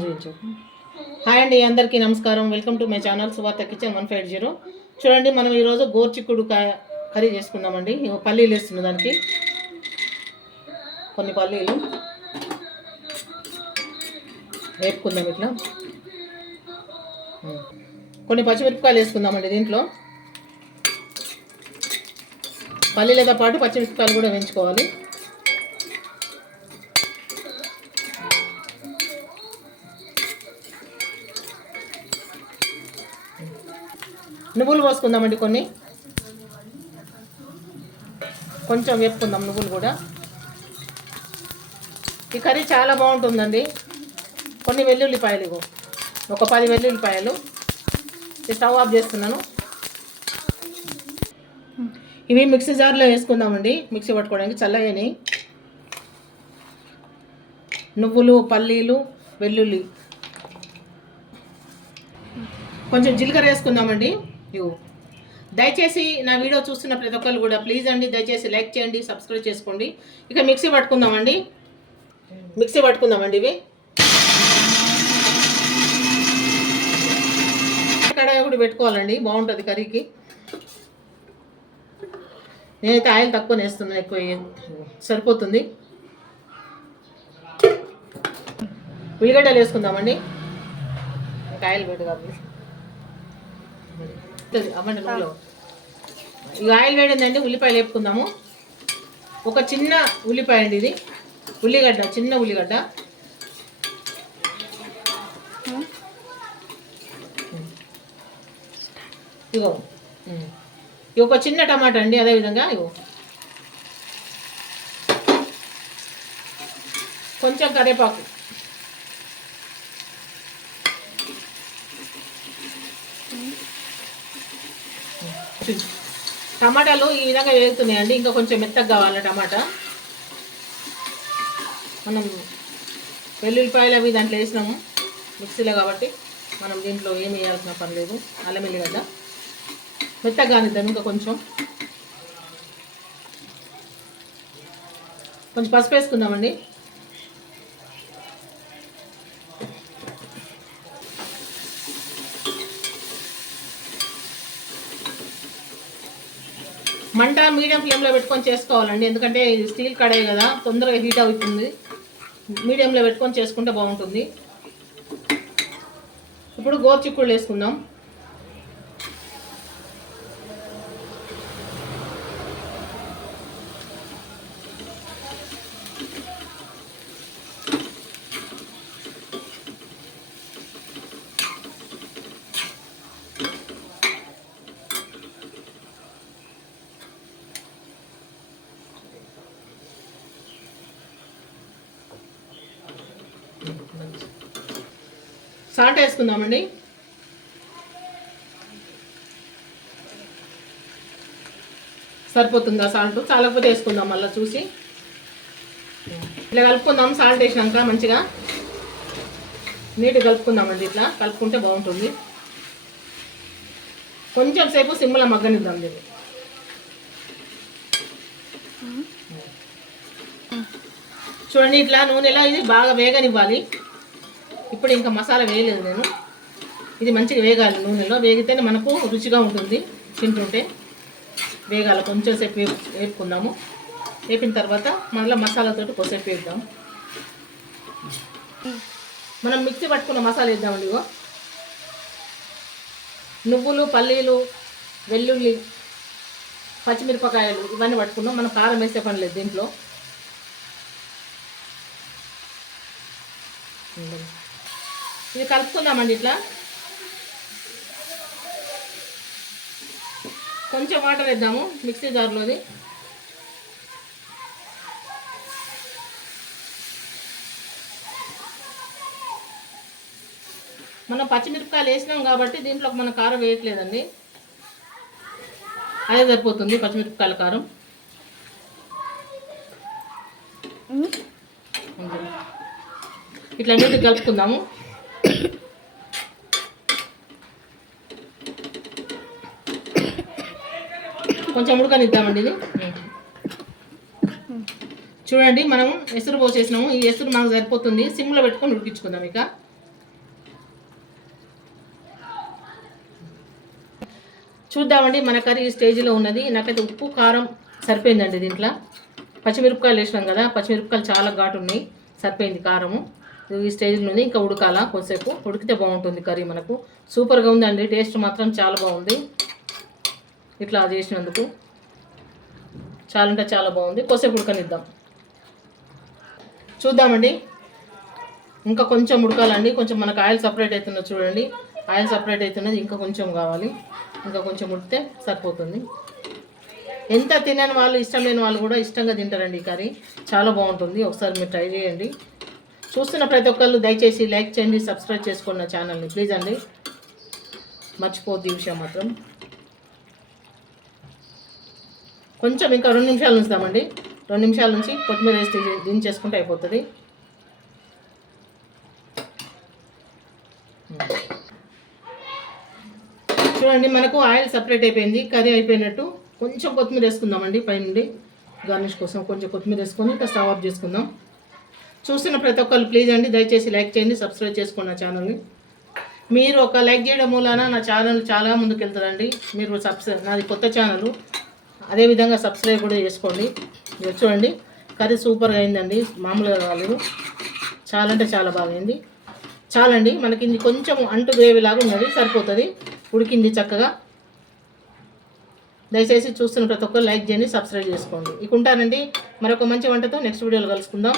చూపించు. హాయ్ అండి, అందరికీ నమస్కారం. వెల్కమ్ టు మై ఛానల్ సువార్త కిచెన్ 150. చూడండి, మనం ఈరోజు గోర్చిక్కుడు కర్రీ చేసుకుందామండి. పల్లీలు వేస్తున్న దానికి కొన్ని పల్లీలు వేపుకుందాం. ఇట్లా కొన్ని పచ్చిమిరపకాయలు వేసుకుందామండి. దీంట్లో పల్లీలతో పాటు పచ్చిమిరపకాయలు కూడా వేయించుకోవాలి. నువ్వులు పోసుకుందామండి. కొంచెం వేపుకుందాం నువ్వులు కూడా. ఈ కర్రీ చాలా బాగుంటుందండి. కొన్ని వెల్లుల్లిపాయలు, ఒక 10 వెల్లుల్లిపాయలు. స్టవ్ ఆఫ్ చేస్తున్నాను. ఇవి మిక్సీ జార్లో వేసుకుందామండి, మిక్సీ పట్టుకోవడానికి. చల్లగాని నువ్వులు, పల్లీలు, వెల్లుల్లి, కొంచెం జీలకర్ర వేసుకుందామండి. దయచేసి నా వీడియో చూస్తున్న ప్రతి ఒక్కరు కూడా ప్లీజ్ అండి, దయచేసి లైక్ చేయండి, సబ్స్క్రైబ్ చేసుకోండి. ఇక మిక్సీ పట్టుకుందామండి. ఇవి కడాయి కూడా పెట్టుకోవాలండి, బాగుంటుంది కర్రీకి. నేనైతే ఆయిల్ తక్కువ వేస్తున్నా, ఎక్కువ సరిపోతుంది. ఉల్లిగడ్డలు వేసుకుందామండి. ఇంకా ఆయిల్ పెట్టు కాబట్టి అవ్వండి. ఇక ఆయిల్ వేడిందండి, ఉల్లిపాయలు వేపుకుందాము. ఒక చిన్న ఉల్లిపాయ అండి ఇది, ఉల్లిగడ్డ, చిన్న ఉల్లిగడ్డ. ఇగో ఒక చిన్న టమాటా అండి. అదేవిధంగా కొంచెం కరివేపాకు, టమాటాలు ఈ విధంగా వేగుతున్నాయండి. ఇంకా కొంచెం మెత్తగా కావాలి టమాటా. మనం వెల్లుల్లిపాయలు అవి దాంట్లో వేసినాము మిక్సీలో, కాబట్టి మనం దీంట్లో ఏమి వేయాల్సిన పని లేదు. అల్లం ఎల్లిగడ్డ మెత్తగా కానిద్దాం. ఇంకా కొంచెం పసుపు వేసుకుందామండి. మంట మీడియం ఫ్లేమ్లో పెట్టుకొని చేసుకోవాలండి, ఎందుకంటే ఇది స్టీల్ కడాయి కదా, తొందరగా హీట్ అవుతుంది. మీడియంలో పెట్టుకొని చేసుకుంటే బాగుంటుంది. ఇప్పుడు గోరుచిక్కుళ్ళు వేసుకుందాం. సాల్ట్ వేసుకుందామండి. సరిపోతుందా సాల్ట్? చాలకపోతే వేసుకుందాం మళ్ళీ చూసి. ఇట్లా కలుపుకుందాం. సాల్ట్ వేసినాక మంచిగా నీట్గా కలుపుకుందామండి. ఇట్లా కలుపుకుంటే బాగుంటుంది. కొంచెం సేపు సిమ్లో మగ్గనిద్దాం దీన్ని. చూడండి, ఇట్లా నూనెలో ఇది బాగా వేగనివ్వాలి. ఇప్పుడు ఇంకా మసాలా వేయలేదు నేను. ఇది మంచిగా వేగాలి నూనెలో. వేగితేనే మనకు రుచిగా ఉంటుంది, తింటుంటే. వేగాలి. కొంచెం సేపు వేపుకుందాము. వేపిన తర్వాత మళ్ళీ మసాలాతోటి కొద్దిసేపు వేద్దాం. మనం మిక్సీ పట్టుకున్న మసాలా వేద్దామండి. ఇగో నువ్వులు, పల్లీలు, వెల్లుల్లి, పచ్చిమిరపకాయలు ఇవన్నీ పట్టుకున్నాం. మనం కారం వేసే పని లేదు దీంట్లో. ఇది కలుపుకుందామండి. ఇట్లా కొంచెం వాటర్ వేద్దాము మిక్సీ జార్లోది. మనం పచ్చిమిరపకాయలు వేసినాం కాబట్టి దీంట్లో మనం కారం వేయట్లేదండి, అదే సరిపోతుంది పచ్చిమిరపకాయల కారం. ఇట్లా నీట్గా కలుపుకుందాము. కొంచెం ఉడకనిద్దామండి ఇది. చూడండి మనం ఎసురు పోసేసినాము. ఈ ఎసురు మనకు సరిపోతుంది. సిమ్లో పెట్టుకొని ఉడికించుకుందాం. ఇక చూద్దామండి మన కర్రీ ఈ స్టేజ్లో ఉన్నది. నాకైతే ఉప్పు కారం సరిపోయిందండి. దీంట్లో పచ్చిమిరపకాయలు వేసినాం కదా, పచ్చిమిరపకాయలు చాలా ఘాటు ఉన్నాయి. సరిపోయింది కారము. ఈ స్టేజ్లో ఉంది. ఇంకా ఉడకాలా కొద్దిసేపు. ఉడికితే బాగుంటుంది కర్రీ. మనకు సూపర్గా ఉందండి. టేస్ట్ మాత్రం చాలా బాగుంది. ఇట్లా చేసినందుకు చాలా అంటే చాలా బాగుంది. కొద్దిసేపు ఉడకనిద్దాం. చూద్దామండి. ఇంకా కొంచెం ఉడకాలండి. కొంచెం మనకు ఆయిల్ సపరేట్ అవుతున్నది. చూడండి ఆయిల్ సపరేట్ అవుతున్నది. ఇంకా కొంచెం కావాలి. ఇంకా కొంచెం ఉడికితే సరిపోతుంది. ఎంత తినని వాళ్ళు, ఇష్టం లేని వాళ్ళు కూడా ఇష్టంగా తింటారండి ఈ కర్రీ. చాలా బాగుంటుంది. ఒకసారి మీరు ట్రై చేయండి. చూస్తున్న ప్రతి ఒక్కళ్ళు దయచేసి లైక్ చేయండి, సబ్స్క్రైబ్ చేసుకోండి నా ఛానల్ని ప్లీజ్ అండి. మర్చిపోద్ది ఈ విషయం మాత్రం. కొంచెం ఇంకా 2 నిమిషాలు ఉంచుదామండి. 2 నిమిషాల నుంచి కొత్తిమీర వేసి దించేసుకుంటే అయిపోతుంది. చూడండి మనకు ఆయిల్ సపరేట్ అయిపోయింది. కర్రీ అయిపోయినట్టు. కొంచెం కొత్తిమీర వేసుకుందామండి పైనుండి గార్నిష్ కోసం. కొంచెం కొత్తిమీర వేసుకొని ఇంకా స్టవ్ ఆఫ్ చేసుకుందాం. చూస్తున్న ప్రతి ఒక్కరు ప్లీజ్ అండి దయచేసి లైక్ చేయండి, సబ్స్క్రైబ్ చేసుకోండి నా ఛానల్ని. మీరు ఒక లైక్ చేయడం మూలాన నా ఛానల్ చాలా ముందుకు వెళ్తుందండి. మీరు నాది కొత్త ఛానల్, అదేవిధంగా సబ్స్క్రైబ్ కూడా చేసుకోండి. మీరు చూడండి కర్రీ సూపర్గా అయిందండి. మామూలుగా కాలేదు. చాలా అంటే చాలా బాగా అయింది. చాలండి. మనకి ఇది కొంచెం అంటు గ్రేవీలాగా ఉన్నది. సరిపోతుంది. ఉడికింది చక్కగా. దయచేసి చూస్తున్న ప్రతి ఒక్కరు లైక్ చేయండి, సబ్స్క్రైబ్ చేసుకోండి. ఇక ఉంటానండి. మరొక మంచి వంటతో నెక్స్ట్ వీడియోలో కలుసుకుందాం.